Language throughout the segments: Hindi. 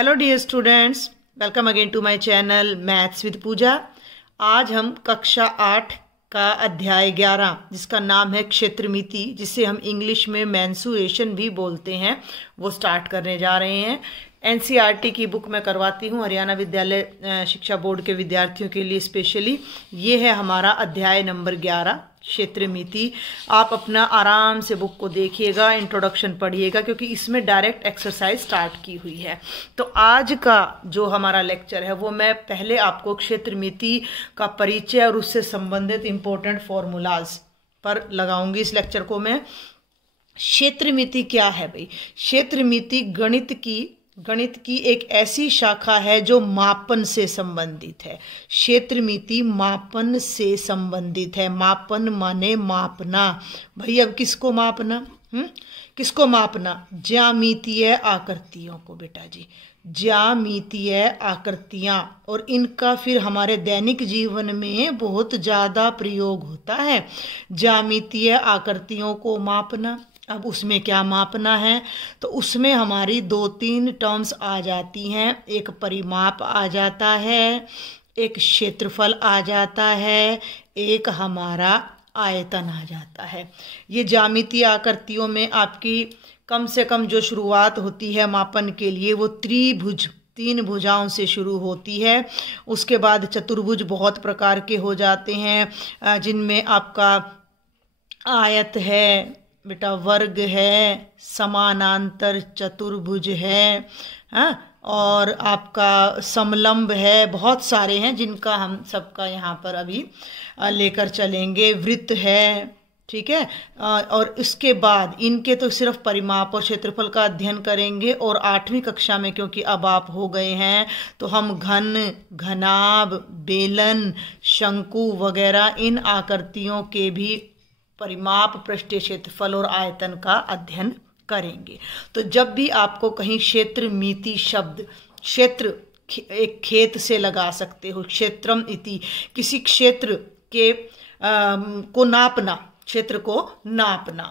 Hello dear students, welcome again to my channel maths with Pooja. आज हम कक्षा 8 का अध्याय 11 जिसका नाम है क्षेत्रमिति, जिसे हम इंग्लिश में मेंसुरेशन भी बोलते हैं, वो स्टार्ट करने जा रहे हैं। एनसीईआरटी की बुक मैं करवाती हूँ हरियाणा विद्यालय शिक्षा बोर्ड के विद्यार्थियों के लिए स्पेशली। ये है हमारा अध्याय नंबर 11 क्षेत्रमिति। आप अपना आराम से बुक को देखिएगा, इंट्रोडक्शन पढ़िएगा, क्योंकि इसमें डायरेक्ट एक्सरसाइज स्टार्ट की हुई है। तो आज का जो हमारा लेक्चर है वो मैं पहले आपको क्षेत्रमिति का परिचय और उससे संबंधित इंपॉर्टेंट फॉर्मूलाज पर लगाऊंगी। इस लेक्चर को मैं क्षेत्रमिति क्या है भाई? क्षेत्रमिति गणित की एक ऐसी शाखा है जो मापन से संबंधित है। क्षेत्रमिति मापन से संबंधित है। मापन माने मापना। भाई अब किसको मापना? किसको मापना? ज्यामितीय आकृतियों को बेटा जी, ज्यामितीय आकृतियां। और इनका फिर हमारे दैनिक जीवन में बहुत ज्यादा प्रयोग होता है। ज्यामितीय आकृतियों को मापना। अब उसमें क्या मापना है? तो उसमें हमारी 2-3 टर्म्स आ जाती हैं। एक परिमाप आ जाता है, एक क्षेत्रफल आ जाता है, एक हमारा आयतन आ जाता है। ये ज्यामितीय आकृतियों में आपकी कम से कम जो शुरुआत होती है मापन के लिए वो त्रिभुज, 3 भुजाओं से शुरू होती है। उसके बाद चतुर्भुज बहुत प्रकार के हो जाते हैं, जिनमें आपका आयत है बेटा, वर्ग है, समानांतर चतुर्भुज है, और आपका समलंब है। बहुत सारे हैं जिनका हम सबका यहाँ पर अभी लेकर चलेंगे। वृत्त है, ठीक है। और इसके बाद इनके तो सिर्फ परिमाप और क्षेत्रफल का अध्ययन करेंगे। और 8वीं कक्षा में क्योंकि अब आप हो गए हैं तो हम घन, घनाभ, बेलन, शंकु वगैरह इन आकृतियों के भी परिमाप, पृष्ठीय क्षेत्रफल और आयतन का अध्ययन करेंगे। तो जब भी आपको कहीं क्षेत्रमिति शब्द, क्षेत्र एक खेत से लगा सकते हो, क्षेत्रम इति, किसी क्षेत्र के को नापना, क्षेत्र को नापना।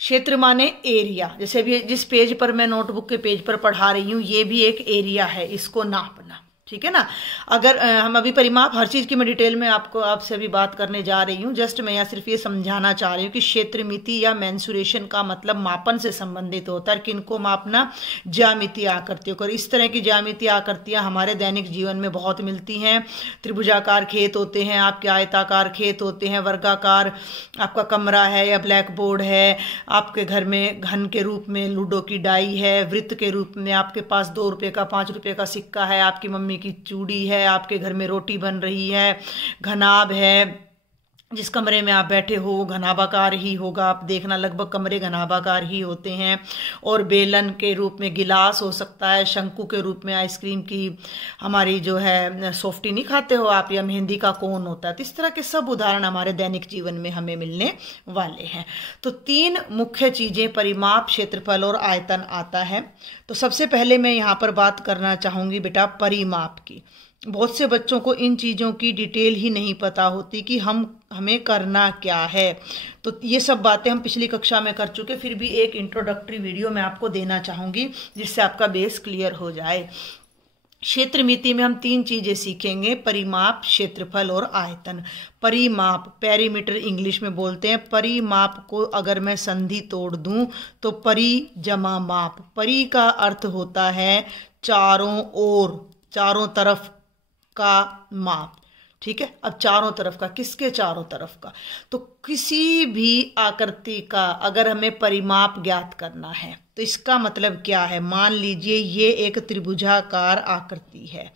क्षेत्र माने एरिया। जैसे भी जिस पेज पर मैं नोटबुक के पेज पर पढ़ा रही हूँ, ये भी एक एरिया है, इसको नापना, ठीक है ना। अगर हम अभी परिमाप, हर चीज की मैं डिटेल में आपसे अभी बात करने जा रही हूँ। जस्ट मैं यहाँ सिर्फ ये समझाना चाह रही हूँ कि क्षेत्रमिति या मेंसुरेशन का मतलब मापन से संबंधित होता है। किनको मापना? ज्यामितीय आकृतियों को। इस तरह की ज्यामितीय आकृतियां हमारे दैनिक जीवन में बहुत मिलती हैं। त्रिभुजाकार खेत होते हैं आपके, आयताकार खेत होते हैं, वर्गाकार आपका कमरा है या ब्लैक बोर्ड है, आपके घर में घन के रूप में लूडो की डाई है, वृत्त के रूप में आपके पास 2 रुपये का, 5 रुपये का सिक्का है, आपकी मम्मी की चूड़ी है, आपके घर में रोटी बन रही है। घनाभ है, जिस कमरे में आप बैठे हो वो घनाभाकार ही होगा। आप देखना लगभग कमरे घनाभाकार ही होते हैं। और बेलन के रूप में गिलास हो सकता है। शंकु के रूप में आइसक्रीम की हमारी जो है सॉफ्टी नहीं खाते हो आप, या मेहंदी का कोन होता है। तो इस तरह के सब उदाहरण हमारे दैनिक जीवन में हमें मिलने वाले हैं। तो 3 मुख्य चीजें, परिमाप, क्षेत्रफल और आयतन आता है। तो सबसे पहले मैं यहाँ पर बात करना चाहूंगी बेटा परिमाप की। बहुत से बच्चों को इन चीज़ों की डिटेल ही नहीं पता होती कि हमें करना क्या है। तो ये सब बातें हम पिछली कक्षा में कर चुके, फिर भी एक इंट्रोडक्टरी वीडियो मैं आपको देना चाहूँगी जिससे आपका बेस क्लियर हो जाए। क्षेत्रमिति में हम 3 चीजें सीखेंगे, परिमाप, क्षेत्रफल और आयतन। परिमाप, पेरीमीटर इंग्लिश में बोलते हैं। परिमाप को अगर मैं संधि तोड़ दूं तो परि जमा माप। परि का अर्थ होता है चारों ओर, चारों तरफ का माप, ठीक है। अब चारों तरफ का, किसके चारों तरफ का? तो किसी भी आकृति का अगर हमें परिमाप ज्ञात करना है तो इसका मतलब क्या है? मान लीजिए ये एक त्रिभुजाकार आकृति है,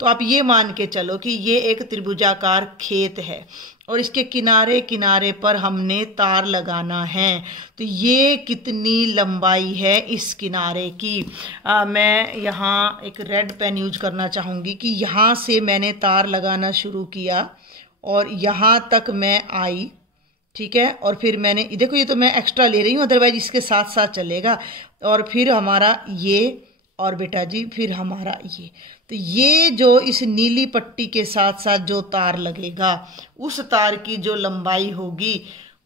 तो आप ये मान के चलो कि ये एक त्रिभुजाकार खेत है और इसके किनारे किनारे पर हमने तार लगाना है। तो ये कितनी लंबाई है इस किनारे की? मैं यहाँ एक रेड पेन यूज करना चाहूँगी कि यहाँ से मैंने तार लगाना शुरू किया और यहाँ तक मैं आई, ठीक है। और फिर मैंने देखो, ये तो मैं एक्स्ट्रा ले रही हूँ, अदरवाइज इसके साथ साथ चलेगा। और फिर हमारा ये, और बेटा जी फिर हमारा ये। तो ये जो इस नीली पट्टी के साथ साथ जो तार लगेगा, उस तार की जो लंबाई होगी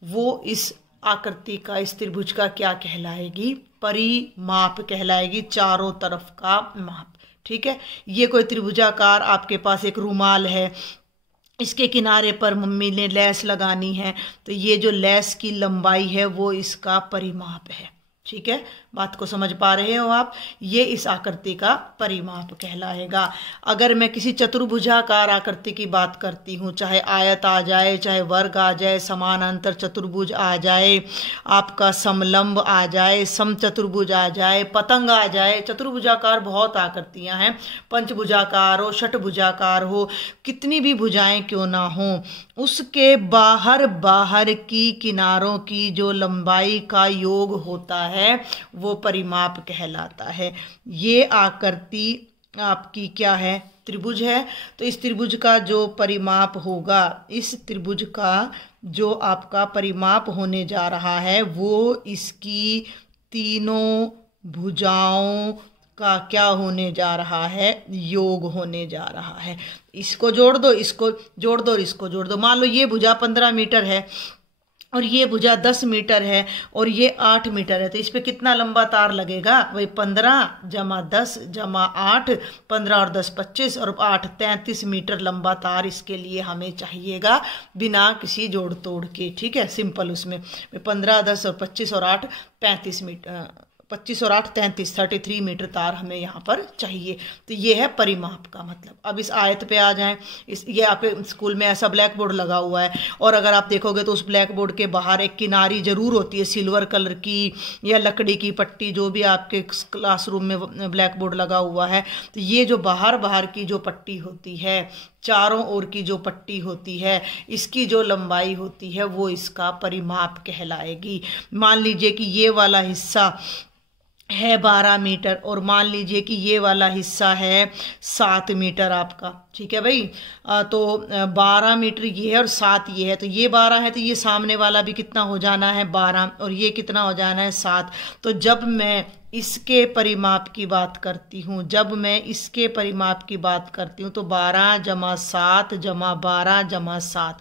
वो इस आकृति का, इस त्रिभुज का क्या कहलाएगी? परिमाप कहलाएगी, चारों तरफ का माप। ठीक है। ये कोई त्रिभुजाकार आपके पास एक रुमाल है, इसके किनारे पर मम्मी ने लेस लगानी है, तो ये जो लेस की लंबाई है वो इसका परिमाप है। ठीक है, बात को समझ पा रहे हो आप? ये इस आकृति का परिमाप कहलाएगा। अगर मैं किसी चतुर्भुजाकार आकृति की बात करती हूँ, चाहे आयत आ जाए, चाहे वर्ग आ जाए, समानांतर चतुर्भुज आ जाए, आपका समलंब आ जाए, समचतुर्भुज आ जाए, पतंग आ जाए, चतुर्भुजाकार बहुत आकृतियां हैं, पंचभुजाकार हो, षटभुजाकार हो, कितनी भी भुजाएं क्यों ना हो, उसके बाहर की किनारों की जो लंबाई का योग होता है वो परिमाप कहलाता है। ये आकृति आपकी क्या है? त्रिभुज है। तो इस त्रिभुज का जो परिमाप होगा, इस त्रिभुज का जो आपका परिमाप होने जा रहा है वो इसकी तीनों भुजाओं का क्या होने जा रहा है? योग होने जा रहा है। इसको जोड़ दो, इसको जोड़ दो और इसको जोड़ दो। मान लो ये भुजा 15 मीटर है और ये भुजा 10 मीटर है और ये 8 मीटर है, तो इस पे कितना लंबा तार लगेगा? वही 15 + 10 + 8, 15 और 10 25 और 8 33 मीटर लंबा तार इसके लिए हमें चाहिएगा, बिना किसी जोड़ तोड़ के। ठीक है, सिंपल। उसमें 15, 10 और 25 और 8 35 मीटर, 25 और 8 33, 33 मीटर तार हमें यहाँ पर चाहिए। तो ये है परिमाप का मतलब। अब इस आयत पे आ जाएं। ये आपके स्कूल में ऐसा ब्लैक बोर्ड लगा हुआ है और अगर आप देखोगे तो उस ब्लैक बोर्ड के बाहर एक किनारी जरूर होती है, सिल्वर कलर की या लकड़ी की पट्टी, जो भी आपके क्लासरूम में ब्लैक बोर्ड लगा हुआ है। तो ये जो बाहर की जो पट्टी होती है, चारों ओर की जो पट्टी होती है, इसकी जो लंबाई होती है वो इसका परिमाप कहलाएगी। मान लीजिए कि ये वाला हिस्सा है 12 मीटर और मान लीजिए कि ये वाला हिस्सा है 7 मीटर आपका। ठीक है भाई, तो 12 मीटर ये है और 7 ये है, तो ये 12 है तो ये सामने वाला भी कितना हो जाना है? 12, और ये कितना हो जाना है? 7। तो जब मैं इसके परिमाप की बात करती हूँ, तो 12 + 7 + 12 + 7,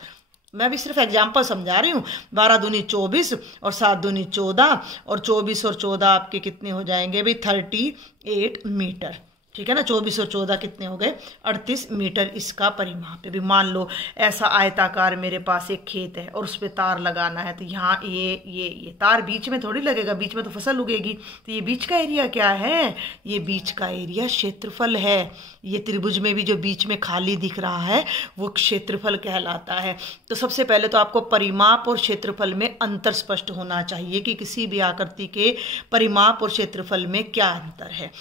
मैं भी सिर्फ एग्जाम्पल समझा रही हूँ। 12 दूनी 24 और 7 दूनी 14 और 24 और 14 आपके कितने हो जाएंगे भाई? 38 मीटर। ठीक है ना, 24 और 14 कितने हो गए? 38 मीटर इसका परिमाप है। भी मान लो ऐसा आयताकार मेरे पास एक खेत है और उस पर तार लगाना है, तो यहाँ ये तार बीच में थोड़ी लगेगा, बीच में तो फसल उगेगी। तो ये बीच का एरिया क्या है? ये बीच का एरिया क्षेत्रफल है। ये त्रिभुज में भी जो बीच में खाली दिख रहा है वो क्षेत्रफल कहलाता है। तो सबसे पहले तो आपको परिमाप और क्षेत्रफल में अंतर स्पष्ट होना चाहिए कि किसी भी आकृति के परिमाप और क्षेत्रफल में क्या अंतर है।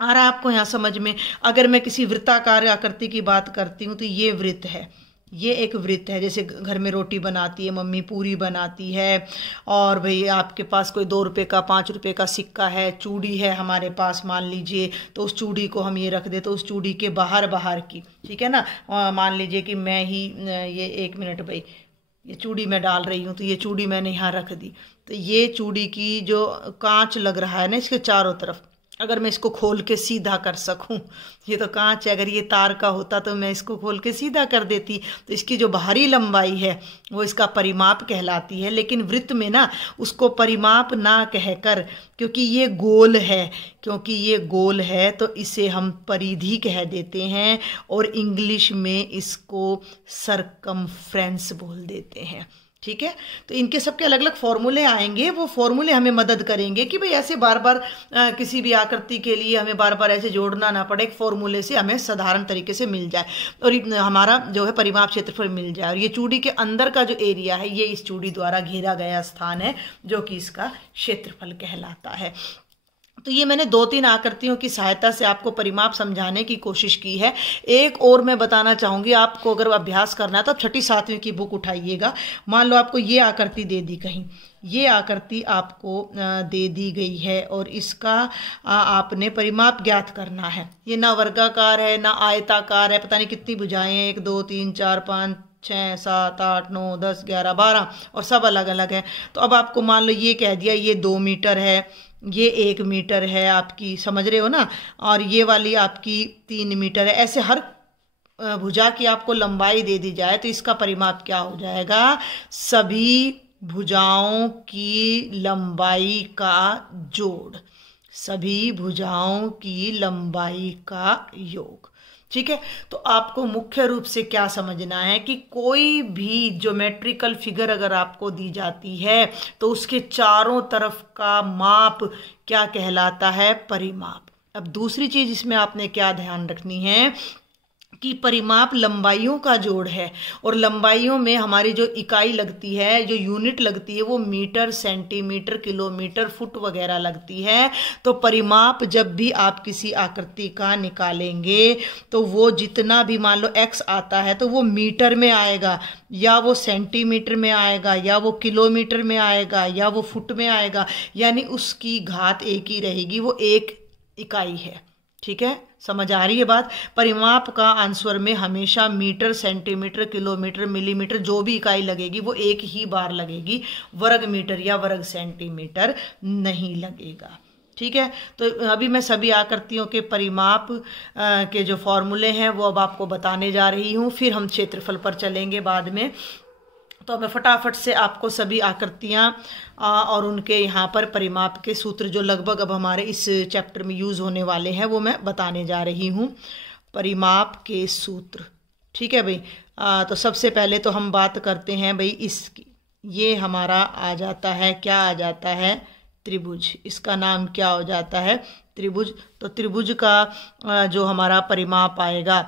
आ रहा है आपको यहाँ समझ में? अगर मैं किसी वृत्ताकार आकृति की बात करती हूँ तो ये वृत्त है, ये एक वृत्त है। जैसे घर में रोटी बनाती है मम्मी, पूरी बनाती है, और भाई आपके पास कोई 2 रुपये का 5 रुपये का सिक्का है, चूड़ी है हमारे पास मान लीजिए, तो उस चूड़ी को हम ये रख दे, तो उस चूड़ी के बाहर की, ठीक है ना, मान लीजिए कि मैं ही ये 1 मिनट भाई, ये चूड़ी मैं डाल रही हूँ, तो ये चूड़ी मैंने यहाँ रख दी। तो ये चूड़ी की जो कांच लग रहा है ना इसके चारों तरफ, अगर मैं इसको खोल के सीधा कर सकूं, ये तो कांच है, अगर ये तार का होता तो मैं इसको खोल के सीधा कर देती। तो इसकी जो बाहरी लंबाई है वो इसका परिमाप कहलाती है। लेकिन वृत्त में ना उसको परिमाप ना कहकर, क्योंकि ये गोल है तो इसे हम परिधि कह देते हैं, और इंग्लिश में इसको सरकमफ्रेंस बोल देते हैं। ठीक है, तो इनके सबके अलग अलग फॉर्मूले आएंगे, वो फॉर्मूले हमें मदद करेंगे कि भाई ऐसे बार बार किसी भी आकृति के लिए हमें बार बार ऐसे जोड़ना ना पड़े, एक फॉर्मूले से हमें साधारण तरीके से मिल जाए और हमारा जो है परिमाप क्षेत्रफल मिल जाए। और ये चूड़ी के अंदर का जो एरिया है ये इस चूड़ी द्वारा घेरा गया स्थान है, जो कि इसका क्षेत्रफल कहलाता है। तो ये मैंने 2-3 आकृतियों की सहायता से आपको परिमाप समझाने की कोशिश की है। एक और मैं बताना चाहूँगी आपको, अगर अभ्यास करना है तो आप 6ठी 7वीं की बुक उठाइएगा। मान लो आपको ये आकृति दे दी, कहीं ये आकृति आपको दे दी गई है और इसका आपने परिमाप ज्ञात करना है। ये ना वर्गाकार है ना आयताकार है, पता नहीं कितनी भुजाएं हैं, 1 2 3 4 5 6 7 8 9 10 11 12 और सब अलग अलग है। तो अब आपको मान लो ये कह दिया ये 2 मीटर है, ये 1 मीटर है आपकी, समझ रहे हो ना, और ये वाली आपकी 3 मीटर है। ऐसे हर भुजा की आपको लंबाई दे दी जाए तो इसका परिमाप क्या हो जाएगा? सभी भुजाओं की लंबाई का जोड़, सभी भुजाओं की लंबाई का योग। ठीक है, तो आपको मुख्य रूप से क्या समझना है कि कोई भी ज्योमेट्रिकल फिगर अगर आपको दी जाती है तो उसके चारों तरफ का माप क्या कहलाता है? परिमाप। अब दूसरी चीज इसमें आपने क्या ध्यान रखनी है कि परिमाप लंबाइयों का जोड़ है, और लंबाइयों में हमारी जो इकाई लगती है, जो यूनिट लगती है, वो मीटर, सेंटीमीटर, किलोमीटर, फुट वगैरह लगती है। तो परिमाप जब भी आप किसी आकृति का निकालेंगे तो वो जितना भी मान लो x आता है तो वो मीटर में आएगा, या वो सेंटीमीटर में आएगा, या वो किलोमीटर में आएगा, या वो फुट में आएगा, यानी उसकी घात एक ही रहेगी, वो एक इकाई है। ठीक है, समझ आ रही है बात? परिमाप का आंसर में हमेशा मीटर, सेंटीमीटर, किलोमीटर, मिलीमीटर जो भी इकाई लगेगी वो एक ही बार लगेगी, वर्ग मीटर या वर्ग सेंटीमीटर नहीं लगेगा। ठीक है, तो अभी मैं सभी आकृतियों के परिमाप के जो फॉर्मूले हैं वो अब आपको बताने जा रही हूँ, फिर हम क्षेत्रफल पर चलेंगे बाद में। तो मैं फटाफट से आपको सभी आकृतियाँ और उनके यहाँ पर परिमाप के सूत्र जो लगभग अब हमारे इस चैप्टर में यूज़ होने वाले हैं वो मैं बताने जा रही हूँ। परिमाप के सूत्र, ठीक है भाई। तो सबसे पहले तो हम बात करते हैं भाई इसकी। ये हमारा आ जाता है, क्या आ जाता है? त्रिभुज। इसका नाम क्या हो जाता है? त्रिभुज। तो त्रिभुज का जो हमारा परिमाप आएगा,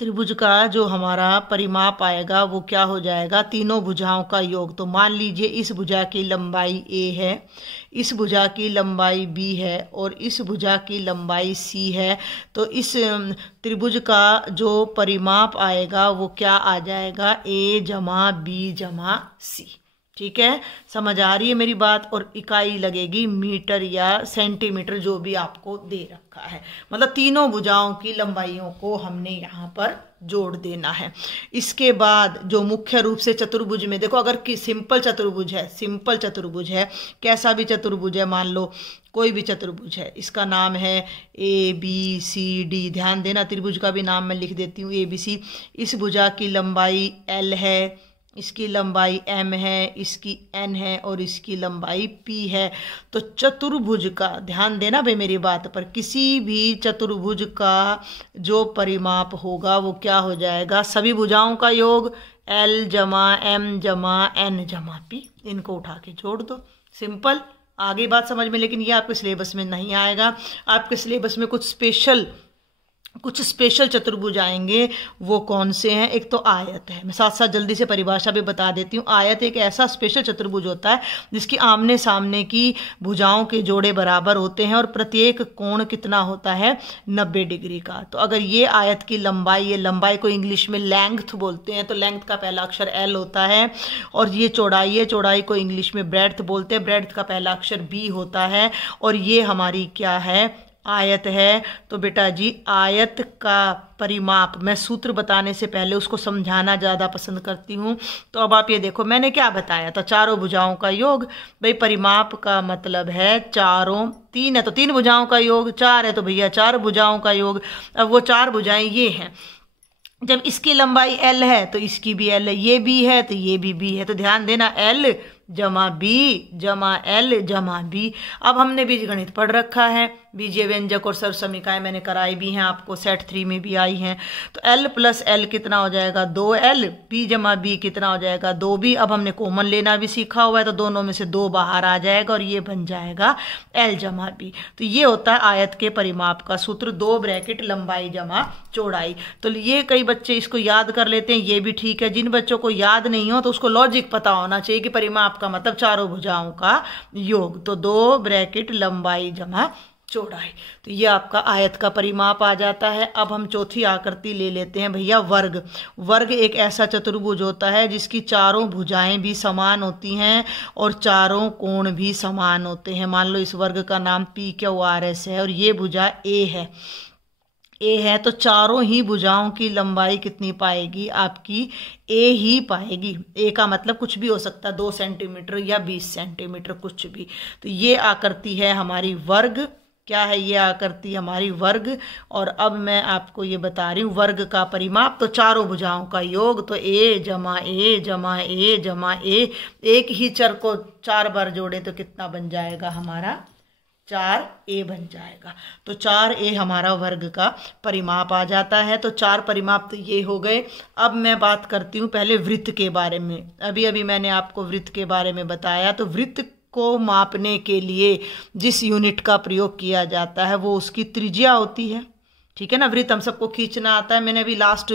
त्रिभुज का जो हमारा परिमाप आएगा वो क्या हो जाएगा? तीनों भुजाओं का योग। तो मान लीजिए इस भुजा की लंबाई a है, इस भुजा की लंबाई b है और इस भुजा की लंबाई c है। तो इस त्रिभुज का जो परिमाप आएगा वो क्या आ जाएगा? a जमा b जमा c। ठीक है, समझ आ रही है मेरी बात? और इकाई लगेगी मीटर या सेंटीमीटर, जो भी आपको दे रखा है। मतलब तीनों भुजाओं की लंबाइयों को हमने यहाँ पर जोड़ देना है। इसके बाद जो मुख्य रूप से चतुर्भुज में देखो, अगर कि सिंपल चतुर्भुज है, सिंपल चतुर्भुज है, कैसा भी चतुर्भुज है, मान लो कोई भी चतुर्भुज है, इसका नाम है ABCD। ध्यान देना, त्रिभुज का भी नाम मैं लिख देती हूँ ABC। इस भुजा की लंबाई L है, इसकी लंबाई m है, इसकी n है और इसकी लंबाई p है। तो चतुर्भुज का ध्यान देना भाई मेरी बात पर, किसी भी चतुर्भुज का जो परिमाप होगा वो क्या हो जाएगा? सभी भुजाओं का योग l जमा m जमा n जमा p। इनको उठा के जोड़ दो, सिंपल। आगे बात समझ में। लेकिन ये आपके सिलेबस में नहीं आएगा। आपके सिलेबस में कुछ स्पेशल चतुर्भुज आएंगे। वो कौन से हैं? एक तो आयत है, मैं साथ साथ जल्दी से परिभाषा भी बता देती हूँ। आयत एक ऐसा स्पेशल चतुर्भुज होता है जिसकी आमने सामने की भुजाओं के जोड़े बराबर होते हैं और प्रत्येक कोण कितना होता है? 90 डिग्री का। तो अगर ये आयत की लंबाई, ये लंबाई को इंग्लिश में लेंथ बोलते हैं, तो लेंथ का पहला अक्षर L होता है। और ये चौड़ाई है, चौड़ाई को इंग्लिश में ब्रेड्थ बोलते हैं, ब्रेड्थ का पहला अक्षर B होता है। और ये हमारी क्या है? आयत है। तो बेटा जी आयत का परिमाप, मैं सूत्र बताने से पहले उसको समझाना ज़्यादा पसंद करती हूँ। तो अब आप ये देखो मैंने क्या बताया था, चारों भुजाओं का योग। भाई परिमाप का मतलब है चारों, 3 है तो 3 भुजाओं का योग, 4 है तो भैया 4 भुजाओं का योग। अब वो 4 भुजाएं ये हैं, जब इसकी लंबाई L है तो इसकी भी L है, ये B है तो ये भी B है। तो ध्यान देना L जमा B जमा L जमा B। अब हमने बीजगणित पढ़ रखा है, बीजीय व्यंजक और सर्वसमीकाएं मैंने कराई भी हैं, आपको सेट 3 में भी आई हैं। तो L प्लस L कितना हो जाएगा? 2L। B जमा B कितना हो जाएगा? 2B। अब हमने कॉमन लेना भी सीखा हुआ है तो दोनों में से 2 बाहर आ जाएगा और ये बन जाएगा L जमा B। तो ये होता है आयत के परिमाप का सूत्र, 2 ब्रैकेट लंबाई जमा चौड़ाई। तो ये कई बच्चे इसको याद कर लेते हैं, ये भी ठीक है। जिन बच्चों को याद नहीं हो तो उसको लॉजिक पता होना चाहिए कि परिमाप का मतलब चारों भुजाओं का योग। तो 2 ब्रैकेट लंबाई जमा चौड़ाई। तो ये आपका आयत का परिमाप आ जाता है। अब हम चौथी आकृति ले लेते हैं भैया, वर्ग। वर्ग एक ऐसा चतुर्भुज होता है जिसकी चारों भुजाएं भी समान होती हैं और चारों कोण भी समान होते हैं। मान लो इस वर्ग का नाम PQRS है और ये भुजा A है, A है, तो चारों ही भुजाओं की लंबाई कितनी पाएगी? आपकी A ही पाएगी। A का मतलब कुछ भी हो सकता है, 2 सेंटीमीटर या 20 सेंटीमीटर, कुछ भी। तो ये आकृति है हमारी वर्ग। क्या है ये आकृति? हमारी वर्ग। और अब मैं आपको ये बता रही हूँ वर्ग का परिमाप, तो चारों भुजाओं का योग। तो A जमा A जमा A जमा A, एक ही चर को 4 बार जोड़े तो कितना बन जाएगा हमारा? 4a बन जाएगा। तो 4a हमारा वर्ग का परिमाप आ जाता है। तो 4 परिमाप तो ये हो गए। अब मैं बात करती हूँ पहले वृत्त के बारे में। अभी अभी मैंने आपको वृत्त के बारे में बताया। तो वृत्त को मापने के लिए जिस यूनिट का प्रयोग किया जाता है वो उसकी त्रिज्या होती है। ठीक है ना। वृत्त हम सबको खींचना आता है। मैंने अभी लास्ट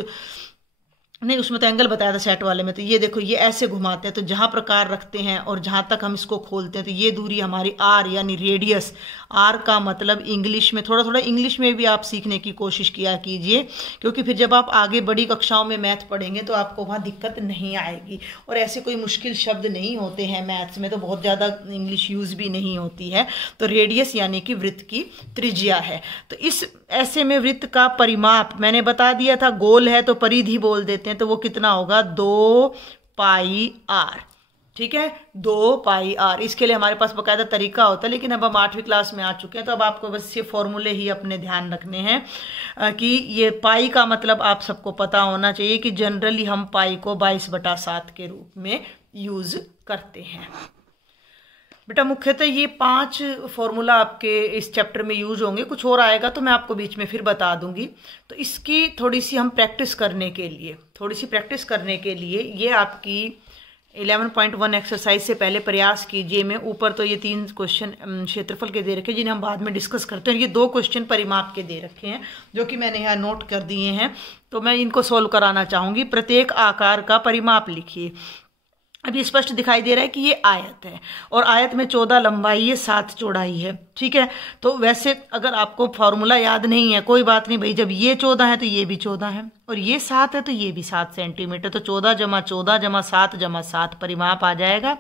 नहीं उसमें तो एंगल बताया था सेट वाले में। तो ये देखो ये ऐसे घुमाते हैं, तो जहां प्रकार रखते हैं और जहां तक हम इसको खोलते हैं तो ये दूरी हमारी आर यानी रेडियस। आर का मतलब इंग्लिश में थोड़ा थोड़ा इंग्लिश में भी आप सीखने की कोशिश किया कीजिए, क्योंकि फिर जब आप आगे बड़ी कक्षाओं में मैथ पढ़ेंगे तो आपको वहाँ दिक्कत नहीं आएगी। और ऐसे कोई मुश्किल शब्द नहीं होते हैं मैथ्स में, तो बहुत ज़्यादा इंग्लिश यूज़ भी नहीं होती है। तो रेडियस यानी कि वृत्त की त्रिज्या है। तो इस ऐसे में वृत्त का परिमाप मैंने बता दिया था, गोल है तो परिधि बोल देते हैं, तो वो कितना होगा 2 पाई आर। ठीक है, 2 पाई आर। इसके लिए हमारे पास बकायदा तरीका होता है, लेकिन अब हम 8वीं क्लास में आ चुके हैं तो अब आपको बस ये फॉर्मूले ही अपने ध्यान रखने हैं कि ये पाई का मतलब आप सबको पता होना चाहिए कि जनरली हम पाई को 22/7 के रूप में यूज करते हैं। बेटा मुख्यतः ये 5 फॉर्मूला आपके इस चैप्टर में यूज होंगे, कुछ और आएगा तो मैं आपको बीच में फिर बता दूंगी। तो इसकी थोड़ी सी प्रैक्टिस करने के लिए ये आपकी 11.1 एक्सरसाइज से पहले प्रयास कीजिए। मैं ऊपर तो ये 3 क्वेश्चन क्षेत्रफल के दे रखे हैं जिन्हें हम बाद में डिस्कस करते हैं। ये 2 क्वेश्चन परिमाप के दे रखे हैं जो कि मैंने यहाँ नोट कर दिए हैं, तो मैं इनको सोल्व कराना चाहूँगी। प्रत्येक आकार का परिमाप लिखिए। अभी स्पष्ट दिखाई दे रहा है कि ये आयत है और आयत में 14 लंबाई है, 7 चौड़ाई है। ठीक है, तो वैसे अगर आपको फॉर्मूला याद नहीं है कोई बात नहीं भाई, जब ये 14 है तो ये भी 14 है और ये 7 है तो ये भी 7 सेंटीमीटर। तो 14 + 14 + 7 + 7 परिमाप आ जाएगा।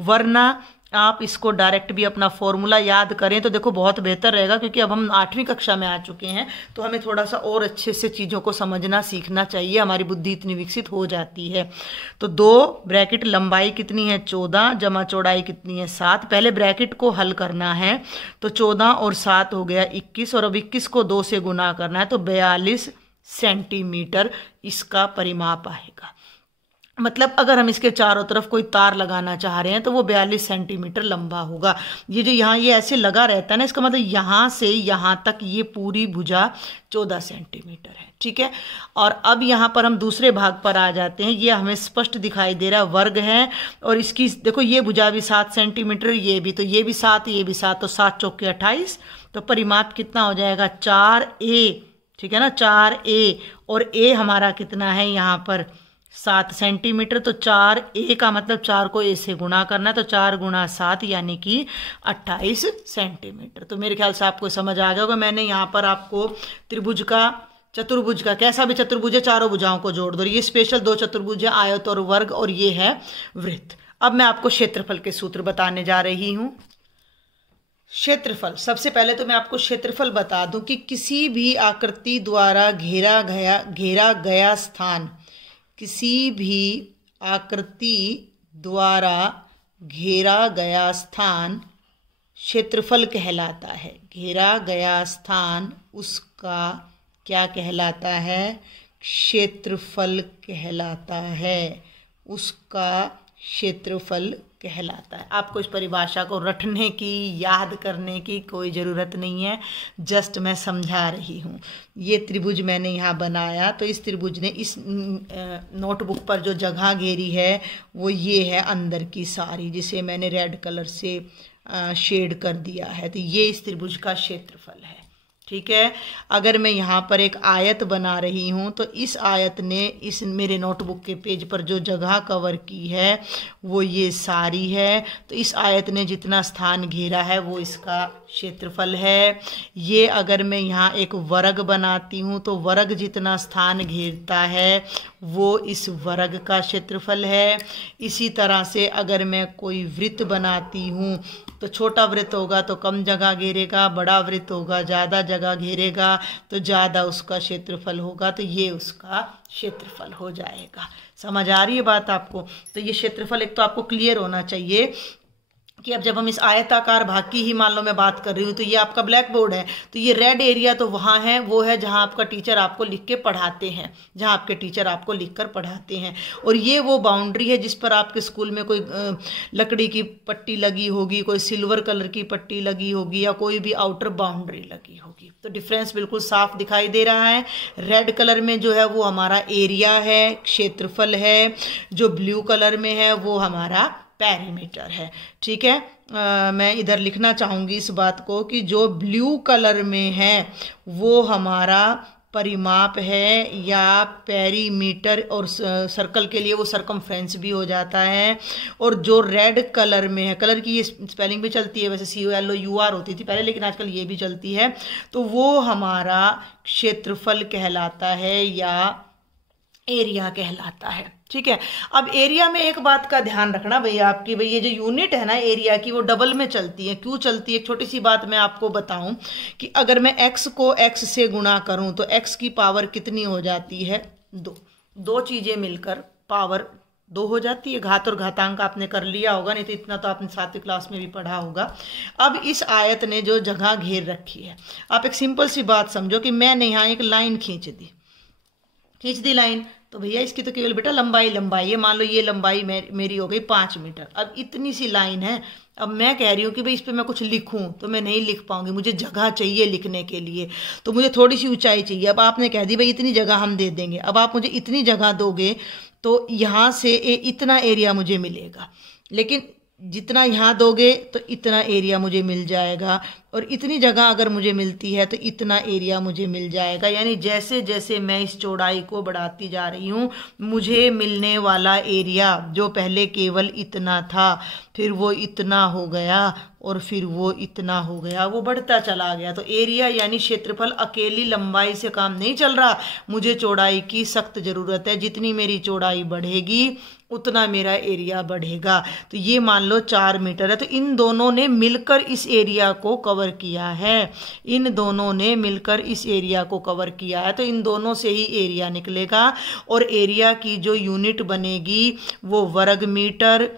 वरना आप इसको डायरेक्ट भी अपना फॉर्मूला याद करें तो देखो बहुत बेहतर रहेगा, क्योंकि अब हम 8वीं कक्षा में आ चुके हैं तो हमें थोड़ा सा और अच्छे से चीज़ों को समझना सीखना चाहिए। हमारी बुद्धि इतनी विकसित हो जाती है। तो 2 ब्रैकेट लंबाई कितनी है 14 जमा चौड़ाई कितनी है 7। पहले ब्रैकेट को हल करना है तो 14 और 7 हो गया 21 और अब 21 को 2 से गुना करना है तो 42 सेंटीमीटर इसका परिमाप आएगा। मतलब अगर हम इसके चारों तरफ कोई तार लगाना चाह रहे हैं तो वो 42 सेंटीमीटर लंबा होगा। ये जो यहाँ ये ऐसे लगा रहता है ना, इसका मतलब यहाँ से यहाँ तक ये पूरी भुजा 14 सेंटीमीटर है। ठीक है, और अब यहाँ पर हम दूसरे भाग पर आ जाते हैं। ये हमें स्पष्ट दिखाई दे रहा है वर्ग है और इसकी देखो ये भुजा भी 7 सेंटीमीटर, ये भी, तो ये भी 7 ये भी 7, तो 7 चौके 28। तो परिमाप कितना हो जाएगा 4a। ठीक है ना, 4a और a हमारा कितना है यहाँ पर 7 सेंटीमीटर। तो 4a का मतलब 4 को a से गुणा करना है, तो 4 × 7 यानी कि 28 सेंटीमीटर। तो मेरे ख्याल से आपको समझ आ गया होगा। मैंने यहाँ पर आपको त्रिभुज का, चतुर्भुज का, कैसा भी चतुर्भुज है चारों भुजाओं को जोड़ दो। ये स्पेशल 2 चतुर्भुज है, आयत और वर्ग, और ये है वृत्त। अब मैं आपको क्षेत्रफल के सूत्र बताने जा रही हूँ। क्षेत्रफल, सबसे पहले तो मैं आपको क्षेत्रफल बता दूं कि किसी भी आकृति द्वारा घेरा गया स्थान, किसी भी आकृति द्वारा घेरा गया स्थान क्षेत्रफल कहलाता है। घेरा गया स्थान उसका क्या कहलाता है, क्षेत्रफल कहलाता है। उसका क्षेत्रफल कहलाता है। आपको इस परिभाषा को रटने की, याद करने की कोई ज़रूरत नहीं है, जस्ट मैं समझा रही हूँ। ये त्रिभुज मैंने यहाँ बनाया, तो इस त्रिभुज ने इस नोटबुक पर जो जगह घेरी है वो ये है अंदर की सारी, जिसे मैंने रेड कलर से शेड कर दिया है। तो ये इस त्रिभुज का क्षेत्रफल है। ठीक है, अगर मैं यहाँ पर एक आयत बना रही हूँ तो इस आयत ने इस मेरे नोटबुक के पेज पर जो जगह कवर की है वो ये सारी है। तो इस आयत ने जितना स्थान घेरा है वो इसका क्षेत्रफल है। ये अगर मैं यहाँ एक वर्ग बनाती हूँ तो वर्ग जितना स्थान घेरता है वो इस वर्ग का क्षेत्रफल है। इसी तरह से अगर मैं कोई वृत्त बनाती हूँ तो छोटा वृत्त होगा तो कम जगह घेरेगा, बड़ा वृत्त होगा ज़्यादा जगह घेरेगा, तो ज़्यादा उसका क्षेत्रफल होगा, तो ये उसका क्षेत्रफल हो जाएगा। समझ आ रही है बात आपको? तो ये क्षेत्रफल एक तो आपको क्लियर होना चाहिए। कि अब जब हम इस आयताकार भाग की ही मान लो मैं बात कर रही हूँ, तो ये आपका ब्लैक बोर्ड है, तो ये रेड एरिया तो वहाँ है, वो है जहाँ आपका टीचर आपको लिख के पढ़ाते हैं, जहाँ आपके टीचर आपको लिख कर पढ़ाते हैं। और ये वो बाउंड्री है जिस पर आपके स्कूल में कोई लकड़ी की पट्टी लगी होगी, कोई सिल्वर कलर की पट्टी लगी होगी, या कोई भी आउटर बाउंड्री लगी होगी। तो डिफरेंस बिल्कुल साफ दिखाई दे रहा है। रेड कलर में जो है वो हमारा एरिया है, क्षेत्रफल है, जो ब्लू कलर में है वो हमारा पेरीमीटर है। ठीक है, मैं इधर लिखना चाहूँगी इस बात को कि जो ब्लू कलर में है वो हमारा परिमाप है या पेरीमीटर, और सर्कल के लिए वो सरकमफ्रेंस भी हो जाता है। और जो रेड कलर में है, कलर की ये स्पेलिंग भी चलती है वैसे, COLOUR होती थी पहले, लेकिन आजकल ये भी चलती है, तो वो हमारा क्षेत्रफल कहलाता है या एरिया कहलाता है। ठीक है, अब एरिया में एक बात का ध्यान रखना भैया, आपकी भैया जो यूनिट है ना एरिया की, वो डबल में चलती है। क्यों चलती है? एक छोटी सी बात मैं आपको बताऊं कि अगर मैं x को x से गुणा करूं तो x की पावर कितनी हो जाती है? 2। दो चीजें मिलकर पावर 2 हो जाती है। घात और घातांक आपने कर लिया होगा, नहीं तो इतना तो आपने 7वीं क्लास में भी पढ़ा होगा। अब इस आयत ने जो जगह घेर रखी है, आप एक सिंपल सी बात समझो कि मैंने यहाँ एक लाइन खींच दी लाइन, तो भैया इसकी तो केवल बेटा लंबाई है। मान लो ये लंबाई मेरी हो गई 5 मीटर। अब इतनी सी लाइन है, अब मैं कह रही हूँ कि भाई इस पे मैं कुछ लिखूं तो मैं नहीं लिख पाऊंगी, मुझे जगह चाहिए लिखने के लिए, तो मुझे थोड़ी सी ऊंचाई चाहिए। अब आपने कह दी भाई इतनी जगह हम दे देंगे, अब आप मुझे इतनी जगह दोगे तो यहाँ से इतना एरिया मुझे मिलेगा, लेकिन जितना यहाँ दोगे तो इतना एरिया मुझे मिल जाएगा, और इतनी जगह अगर मुझे मिलती है तो इतना एरिया मुझे मिल जाएगा। यानी जैसे जैसे मैं इस चौड़ाई को बढ़ाती जा रही हूँ, मुझे मिलने वाला एरिया जो पहले केवल इतना था, फिर वो इतना हो गया, और फिर वो इतना हो गया, वो बढ़ता चला गया। तो एरिया यानी क्षेत्रफल अकेली लंबाई से काम नहीं चल रहा, मुझे चौड़ाई की सख्त जरूरत है। जितनी मेरी चौड़ाई बढ़ेगी उतना मेरा एरिया बढ़ेगा। तो ये मान लो 4 मीटर है, तो इन दोनों ने मिलकर इस एरिया को कवर किया है, इन दोनों ने मिलकर इस एरिया को कवर किया है, तो इन दोनों से ही एरिया निकलेगा। और एरिया की जो यूनिट बनेगी वो वर्ग मीटर,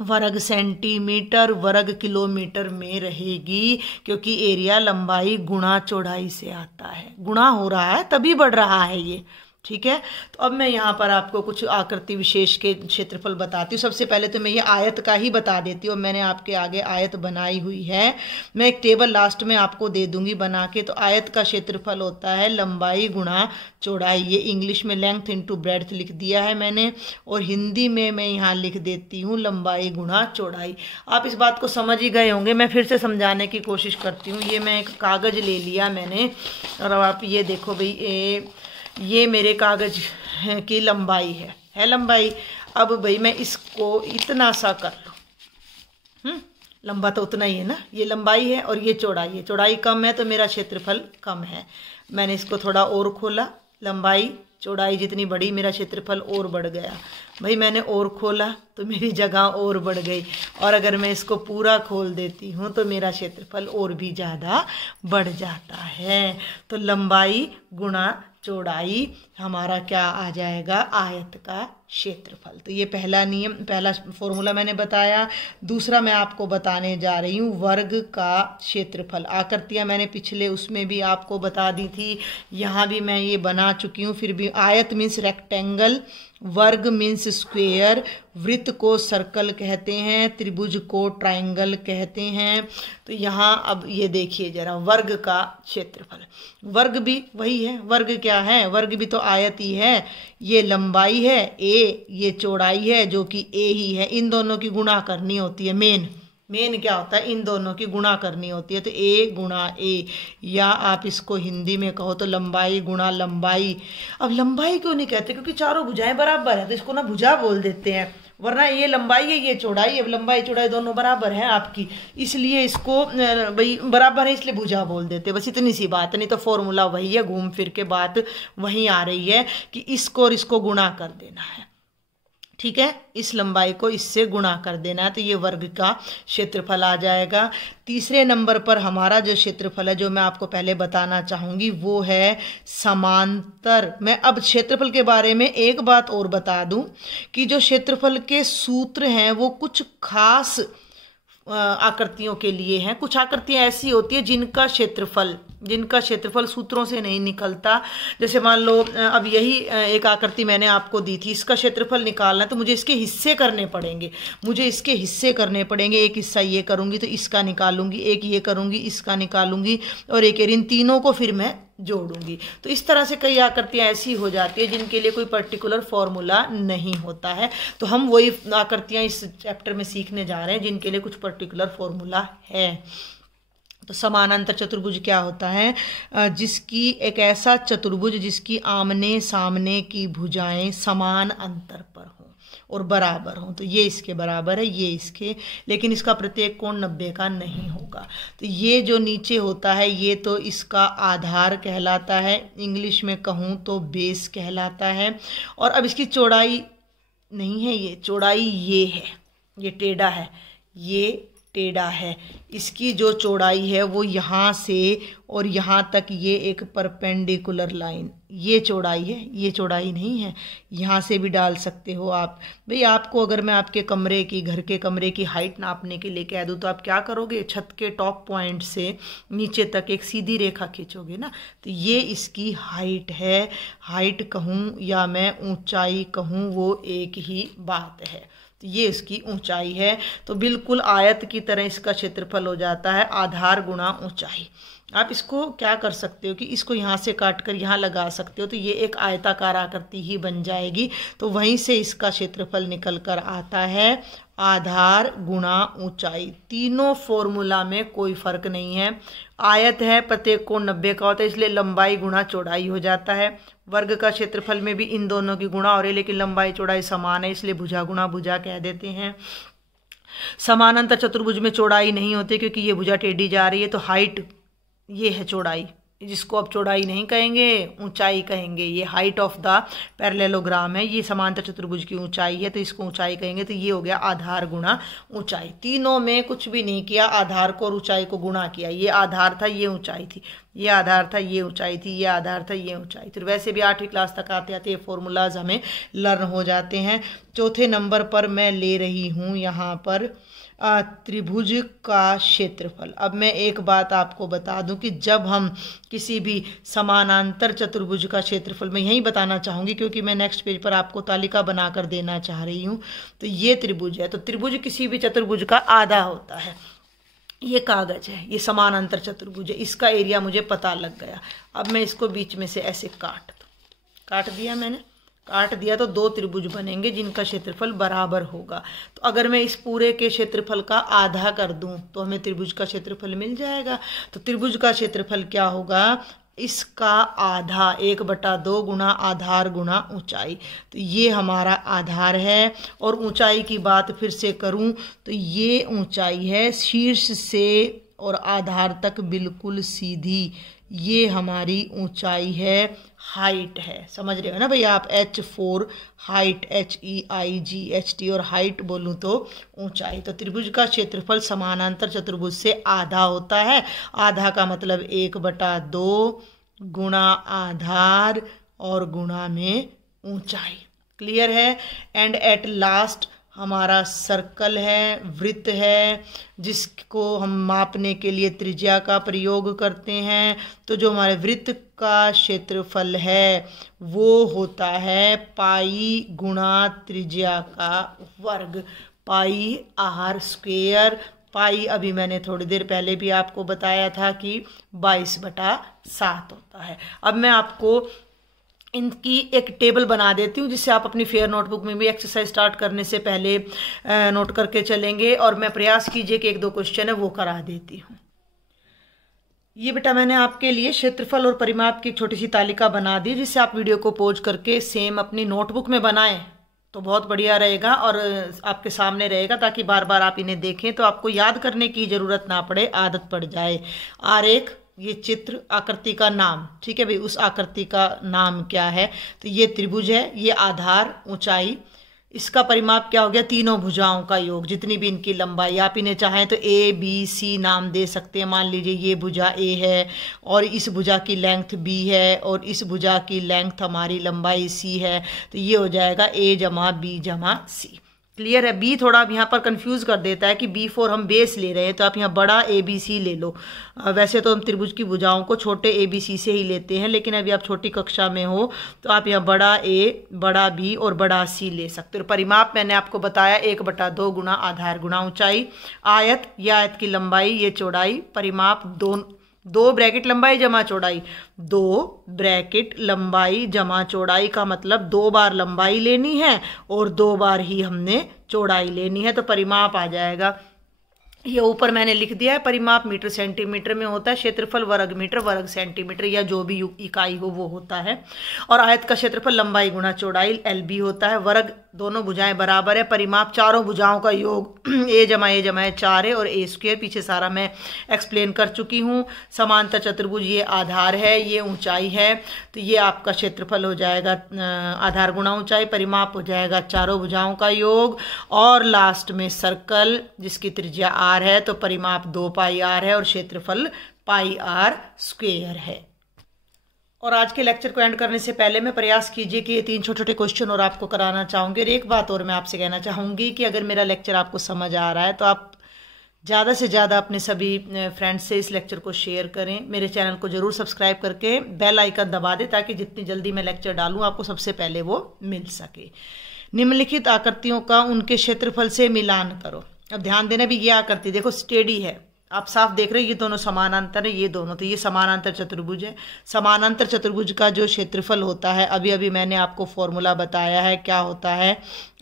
वर्ग सेंटीमीटर, वर्ग किलोमीटर में रहेगी, क्योंकि एरिया लंबाई गुणा चौड़ाई से आता है। गुणा हो रहा है तभी बढ़ रहा है ये। ठीक है, तो अब मैं यहाँ पर आपको कुछ आकृति विशेष के क्षेत्रफल बताती हूँ। सबसे पहले तो मैं ये आयत का ही बता देती हूँ, मैंने आपके आगे आयत बनाई हुई है, मैं एक टेबल लास्ट में आपको दे दूंगी बना के। तो आयत का क्षेत्रफल होता है लंबाई गुणा चौड़ाई। ये इंग्लिश में लेंथ इनटू ब्रेड्थ लिख दिया है मैंने, और हिंदी में मैं यहाँ लिख देती हूँ लंबाई गुणा चौड़ाई। आप इस बात को समझ ही गए होंगे, मैं फिर से समझाने की कोशिश करती हूँ। ये मैं एक कागज ले लिया मैंने, और अब आप ये देखो भाई, ये मेरे कागज की लंबाई है लंबाई। अब भाई मैं इसको इतना सा कर लूँ, लंबा तो उतना ही है ना, ये लंबाई है और ये चौड़ाई है। चौड़ाई कम है तो मेरा क्षेत्रफल कम है। मैंने इसको थोड़ा और खोला, लंबाई चौड़ाई जितनी बढ़ी मेरा क्षेत्रफल और बढ़ गया। भाई मैंने और खोला तो मेरी जगह और बढ़ गई, और अगर मैं इसको पूरा खोल देती हूँ तो मेरा क्षेत्रफल और भी ज़्यादा बढ़ जाता है। तो लंबाई गुणा चौड़ाई हमारा क्या आ जाएगा? आयत का क्षेत्रफल। तो ये पहला नियम, पहला फॉर्मूला मैंने बताया। दूसरा मैं आपको बताने जा रही हूँ वर्ग का क्षेत्रफल। आकृतियाँ मैंने पिछले उसमें भी आपको बता दी थी, यहाँ भी मैं ये बना चुकी हूँ। फिर भी आयत मीन्स रेक्टेंगल, वर्ग मीन्स स्क्वेयर, वृत्त को सर्कल कहते हैं, त्रिभुज को ट्राइंगल कहते हैं। तो यहाँ अब ये देखिए जरा वर्ग का क्षेत्रफल, वर्ग भी वही है। वर्ग क्या है? वर्ग भी तो आयत ही है। ये लंबाई है a, ये चौड़ाई है जो कि a ही है। इन दोनों की गुणा करनी होती है। मेन क्या होता है? इन दोनों की गुणा करनी होती है। तो a गुणा a, या आप इसको हिंदी में कहो तो लंबाई गुणा लंबाई। अब लंबाई क्यों नहीं कहते? क्योंकि चारों भुजाएं बराबर है, तो इसको ना भुजा बोल देते हैं, वरना ये लंबाई है ये चौड़ाई है। अब लंबाई चौड़ाई दोनों बराबर है आपकी, इसलिए इसको भाई बराबर है इसलिए भुजा बोल देते। बस इतनी सी बात, नहीं तो फॉर्मूला वही है, घूम फिर के बात वहीं आ रही है कि इसको और इसको गुणा कर देना है। ठीक है, इस लंबाई को इससे गुणा कर देना है, तो ये वर्ग का क्षेत्रफल आ जाएगा। तीसरे नंबर पर हमारा जो क्षेत्रफल है, जो मैं आपको पहले बताना चाहूँगी, वो है समांतर। मैं अब क्षेत्रफल के बारे में एक बात और बता दूं कि जो क्षेत्रफल के सूत्र हैं वो कुछ खास आकृतियों के लिए हैं। कुछ आकृतियां ऐसी होती है जिनका क्षेत्रफल सूत्रों से नहीं निकलता। जैसे मान लो अब यही एक आकृति मैंने आपको दी थी, इसका क्षेत्रफल निकालना है तो मुझे इसके हिस्से करने पड़ेंगे, एक हिस्सा ये करूंगी तो इसका निकालूंगी, एक ये करूंगी इसका निकालूंगी, और एक इन तीनों को फिर मैं जोड़ूंगी। तो इस तरह से कई आकृतियां ऐसी हो जाती है जिनके लिए कोई पर्टिकुलर फॉर्मूला नहीं होता है। तो हम वही आकृतियां इस चैप्टर में सीखने जा रहे हैं जिनके लिए कुछ पर्टिकुलर फॉर्मूला है। तो समानांतर चतुर्भुज क्या होता है? जिसकी एक ऐसा चतुर्भुज जिसकी आमने सामने की भुजाएं समान अंतर पर हों और बराबर हों। तो ये इसके बराबर है, ये इसके, लेकिन इसका प्रत्येक कोण 90 का नहीं होगा। तो ये जो नीचे होता है ये तो इसका आधार कहलाता है, इंग्लिश में कहूँ तो बेस कहलाता है। और अब इसकी चौड़ाई नहीं है, ये चौड़ाई ये है, ये टेढ़ा है, ये टेढ़ा है। इसकी जो चौड़ाई है वो यहाँ से और यहाँ तक ये एक परपेंडिकुलर लाइन, ये चौड़ाई है, ये चौड़ाई नहीं है। यहाँ से भी डाल सकते हो आप। भाई आपको अगर मैं आपके कमरे की, घर के कमरे की हाइट नापने के लिए कह दूँ तो आप क्या करोगे? छत के टॉप पॉइंट से नीचे तक एक सीधी रेखा खींचोगे ना। तो ये इसकी हाइट है। हाइट कहूँ या मैं ऊंचाई कहूँ वो एक ही बात है। तो ये इसकी ऊंचाई है। तो बिल्कुल आयत की तरह इसका क्षेत्रफल हो जाता है आधार गुणा ऊंचाई। आप इसको क्या कर सकते हो कि इसको यहाँ से काट कर यहाँ लगा सकते हो, तो ये एक आयताकार आकृति ही बन जाएगी। तो वहीं से इसका क्षेत्रफल निकल कर आता है आधार गुणा ऊंचाई। तीनों फॉर्मूला में कोई फर्क नहीं है। आयत है, प्रत्येक कोण 90 का होता है, इसलिए लंबाई गुणा चौड़ाई हो जाता है। वर्ग का क्षेत्रफल में भी इन दोनों की गुणा हो रही है, लेकिन लंबाई चौड़ाई समान है, इसलिए भुजा गुणा भुजा कह देते हैं। समानांतर चतुर्भुज में चौड़ाई नहीं होती क्योंकि ये भुजा टेढ़ी जा रही है। तो हाइट ये है चौड़ाई, जिसको अब चौड़ाई नहीं कहेंगे, ऊंचाई कहेंगे। ये हाइट ऑफ द पैरेललोग्राम है, ये समांतर चतुर्भुज की ऊंचाई है, तो इसको ऊंचाई कहेंगे। तो ये हो गया आधार गुणा ऊंचाई। तीनों में कुछ भी नहीं किया, आधार को और ऊंचाई को गुणा किया। ये आधार था, ये ऊंचाई थी, ये आधार था, ये ऊंचाई थी, ये आधार था, ये ऊंचाई थी। वैसे भी 8वीं क्लास तक आते आते ये फॉर्मूलाज हमें लर्न हो जाते हैं। चौथे नंबर पर मैं ले रही हूँ यहाँ पर त्रिभुज का क्षेत्रफल। अब मैं एक बात आपको बता दूं कि जब हम किसी भी समानांतर चतुर्भुज का क्षेत्रफल, मैं यही बताना चाहूँगी क्योंकि मैं नेक्स्ट पेज पर आपको तालिका बनाकर देना चाह रही हूँ। तो ये त्रिभुज है, तो त्रिभुज किसी भी चतुर्भुज का आधा होता है। ये कागज है, ये समानांतर चतुर्भुज है, इसका एरिया मुझे पता लग गया। अब मैं इसको बीच में से ऐसे काट दिया मैंने, काट दिया तो दो त्रिभुज बनेंगे जिनका क्षेत्रफल बराबर होगा। तो अगर मैं इस पूरे के क्षेत्रफल का आधा कर दूं तो हमें त्रिभुज का क्षेत्रफल मिल जाएगा। तो त्रिभुज का क्षेत्रफल क्या होगा? इसका आधा 1/2 गुणा आधार गुणा ऊंचाई। तो ये हमारा आधार है। और ऊंचाई की बात फिर से करूं तो ये ऊंचाई है शीर्ष से और आधार तक बिल्कुल सीधी, ये हमारी ऊंचाई है, हाइट है। समझ रहे हो ना भैया आप? H4 हाइट, HEIGHT, और हाइट बोलूँ तो ऊंचाई। तो त्रिभुज का क्षेत्रफल समानांतर चतुर्भुज से आधा होता है। आधा का मतलब 1/2 गुणा आधार और गुणा में ऊंचाई। क्लियर है? एंड एट लास्ट हमारा सर्कल है, वृत्त है, जिसको हम मापने के लिए त्रिज्या का प्रयोग करते हैं। तो जो हमारे वृत्त का क्षेत्रफल है वो होता है पाई गुणा त्रिज्या का वर्ग, पाई आर स्क्वेयर। पाई अभी मैंने थोड़ी देर पहले भी आपको बताया था कि 22/7 होता है। अब मैं आपको इनकी एक टेबल बना देती हूँ जिससे आप अपनी फेयर नोटबुक में भी एक्सरसाइज स्टार्ट करने से पहले नोट करके चलेंगे। और मैं प्रयास कीजिए कि 1-2 क्वेश्चन है वो करा देती हूँ। ये बेटा मैंने आपके लिए क्षेत्रफल और परिमाप की एक छोटी सी तालिका बना दी, जिससे आप वीडियो को पॉज करके सेम अपनी नोटबुक में बनाएं तो बहुत बढ़िया रहेगा और आपके सामने रहेगा, ताकि बार बार आप इन्हें देखें तो आपको याद करने की ज़रूरत ना पड़े, आदत पड़ जाए। आरेख, ये चित्र, आकृति का नाम, ठीक है भाई, उस आकृति का नाम क्या है? तो ये त्रिभुज है, ये आधार, ऊंचाई, इसका परिमाप क्या हो गया? तीनों भुजाओं का योग, जितनी भी इनकी लंबाई। आप इन्हें चाहें तो ABC नाम दे सकते हैं। मान लीजिए ये भुजा A है और इस भुजा की लेंथ B है और इस भुजा की लेंथ हमारी लंबाई C है, तो ये हो जाएगा A + B + C। क्लियर है। बी थोड़ा अब यहाँ पर कंफ्यूज कर देता है कि B4 हम बेस ले रहे हैं, तो आप यहाँ बड़ा ABC ले लो। वैसे तो हम त्रिभुज की भुजाओं को छोटे ABC से ही लेते हैं, लेकिन अभी आप छोटी कक्षा में हो तो आप यहाँ बड़ा A, बड़ा B और बड़ा C ले सकते हो। परिमाप मैंने आपको बताया 1/2 गुना आधार गुना ऊंचाई। आयत, ये आयत की लंबाई, ये चौड़ाई। परिमाप 2 ब्रैकेट लंबाई जमा चौड़ाई, 2 ब्रैकेट लंबाई जमा चौड़ाई का मतलब 2 बार लंबाई लेनी है और 2 बार ही हमने चौड़ाई लेनी है, तो परिमाप आ जाएगा। ये ऊपर मैंने लिख दिया है, परिमाप मीटर सेंटीमीटर में होता है, क्षेत्रफल वर्ग मीटर वर्ग सेंटीमीटर या जो भी इकाई हो वो होता है। और आयत का क्षेत्रफल लंबाई गुना चौड़ाई LB होता है। वर्ग दोनों भुजाएं बराबर है। परिमाप चारों भुजाओं का योग A जमा A जमा 4 है और A²। पीछे सारा मैं एक्सप्लेन कर चुकी हूँ। समांतर चतुर्भुज ये आधार है, ये ऊंचाई है, तो ये आपका क्षेत्रफल हो जाएगा आधार गुना ऊंचाई। परिमाप हो जाएगा चारों भुजाओं का योग। और लास्ट में सर्कल जिसकी त्रिज्या R है, तो परिमाप 2πr है और क्षेत्रफल πr² है। और आज के लेक्चर को एंड करने से पहले मैं प्रयास कीजिए कि ये 3 छोटे छोटे क्वेश्चन और आपको कराना चाहूँगी। और एक बात और मैं आपसे कहना चाहूँगी कि अगर मेरा लेक्चर आपको समझ आ रहा है तो आप ज़्यादा से ज़्यादा अपने सभी फ्रेंड्स से इस लेक्चर को शेयर करें। मेरे चैनल को ज़रूर सब्सक्राइब करके बेल आइकन दबा दें ताकि जितनी जल्दी मैं लेक्चर डालूँ आपको सबसे पहले वो मिल सके। निम्नलिखित आकृतियों का उनके क्षेत्रफल से मिलान करो। अब ध्यान देना भी, ये आकृति देखो स्टेडी है, आप साफ देख रहे हो, ये दोनों समानांतर है, ये दोनों, तो ये समानांतर चतुर्भुज है। समानांतर चतुर्भुज का जो क्षेत्रफल होता है, अभी अभी मैंने आपको फॉर्मूला बताया है, क्या होता है,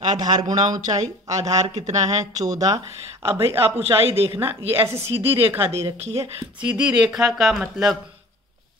आधार गुणा ऊंचाई। आधार कितना है 14। अब भाई आप ऊंचाई देखना, ये ऐसे सीधी रेखा दे रखी है। सीधी रेखा का मतलब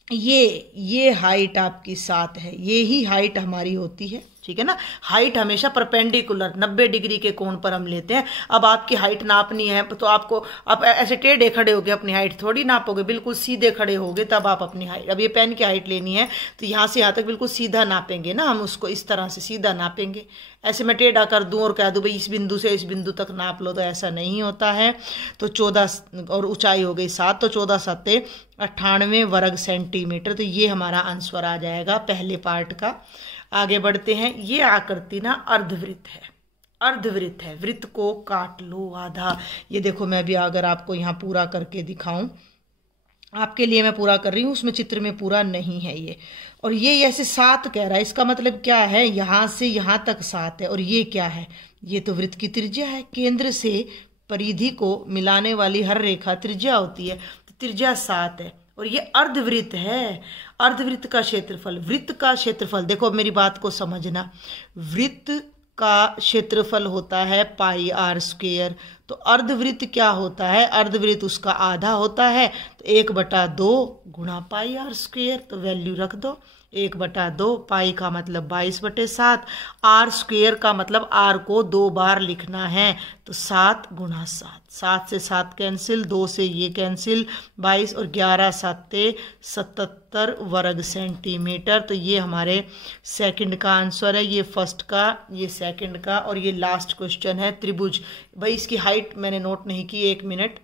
ये हाइट आपकी 7 है, ये ही हाइट हमारी होती है, ठीक है ना। हाइट हमेशा परपेंडिकुलर 90 डिग्री के कोण पर हम लेते हैं। अब आपकी हाइट नापनी है तो आपको, आप ऐसे टेढ़े खड़े होगे अपनी हाइट थोड़ी नापोगे, बिल्कुल सीधे खड़े होगे तब आप अपनी हाइट, अब ये पेन की हाइट लेनी है तो यहाँ से यहाँ तक बिल्कुल सीधा नापेंगे ना, हम उसको इस तरह से सीधा नापेंगे। ऐसे मैं टेढ़ा कर दूं और कह दूं भाई इस बिंदु से इस बिंदु तक नाप लो, तो ऐसा नहीं होता है। तो 14 और ऊंचाई हो गई 7, तो 14 7 98 वर्ग सेंटीमीटर। तो ये हमारा आंसर आ जाएगा पहले पार्ट का। आगे बढ़ते हैं। ये आकृति ना अर्धवृत्त है, अर्धवृत्त है, वृत्त को काट लो आधा। ये देखो मैं भी अगर आपको यहाँ पूरा करके दिखाऊं, आपके लिए मैं पूरा कर रही हूँ, उसमें चित्र में पूरा नहीं है ये। और ये ऐसे 7 कह रहा है, इसका मतलब क्या है, यहाँ से यहाँ तक 7 है। और ये क्या है, ये तो वृत्त की त्रिज्या है। केंद्र से परिधि को मिलाने वाली हर रेखा त्रिज्या होती है, तो त्रिज्या 7 है। और ये अर्धवृत्त है। अर्धवृत्त का क्षेत्रफल, वृत्त का क्षेत्रफल, देखो मेरी बात को समझना, वृत्त का क्षेत्रफल होता है πr²। तो अर्धवृत्त क्या होता है, अर्धवृत्त उसका आधा होता है, तो 1/2 गुणा πr²। तो वैल्यू रख दो 1/2। पाई का मतलब 22/7। r² का मतलब r को 2 बार लिखना है, तो 7 गुणा 7। 7 से 7 कैंसिल, 2 से ये कैंसिल, 22 और 11 7 77 वर्ग सेंटीमीटर। तो ये हमारे सेकंड का आंसर है, ये फर्स्ट का, ये सेकंड का। और ये लास्ट क्वेश्चन है त्रिभुज। भाई इसकी हाइट मैंने नोट नहीं की, 1 मिनट।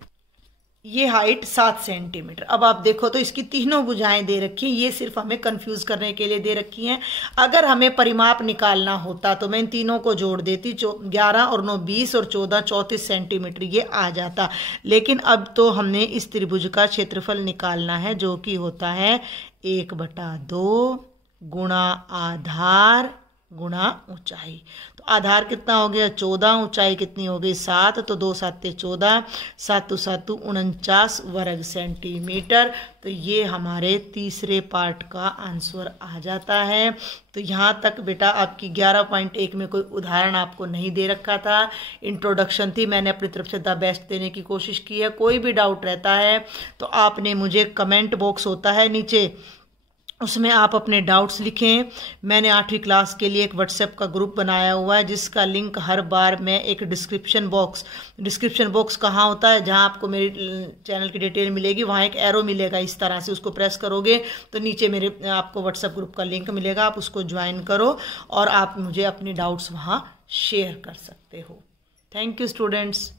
ये हाइट 7 सेंटीमीटर। अब आप देखो तो इसकी तीनों भुजाएं दे रखी हैं, ये सिर्फ हमें कंफ्यूज करने के लिए दे रखी हैं। अगर हमें परिमाप निकालना होता तो मैं इन तीनों को जोड़ देती, 11 और 9 20 और 14 34 सेंटीमीटर ये आ जाता। लेकिन अब तो हमने इस त्रिभुज का क्षेत्रफल निकालना है, जो कि होता है 1/2 गुणा आधार गुणा ऊंचाई। तो आधार कितना हो गया 14, ऊंचाई कितनी हो गई 7, तो 2 7 14, 7 7 49 वर्ग सेंटीमीटर। तो ये हमारे तीसरे पार्ट का आंसर आ जाता है। तो यहाँ तक बेटा आपकी 11.1 में कोई उदाहरण आपको नहीं दे रखा था, इंट्रोडक्शन थी, मैंने अपनी तरफ से द बेस्ट देने की कोशिश की है। कोई भी डाउट रहता है तो आपने मुझे कमेंट बॉक्स होता है नीचे, उसमें आप अपने डाउट्स लिखें। मैंने 8वीं क्लास के लिए एक व्हाट्सएप का ग्रुप बनाया हुआ है, जिसका लिंक हर बार मैं एक डिस्क्रिप्शन बॉक्स कहाँ होता है, जहाँ आपको मेरी चैनल की डिटेल मिलेगी, वहाँ एक एरो मिलेगा, इस तरह से उसको प्रेस करोगे तो नीचे मेरे आपको व्हाट्सएप ग्रुप का लिंक मिलेगा, आप उसको ज्वाइन करो और आप मुझे अपनी डाउट्स वहाँ शेयर कर सकते हो। Thank you students.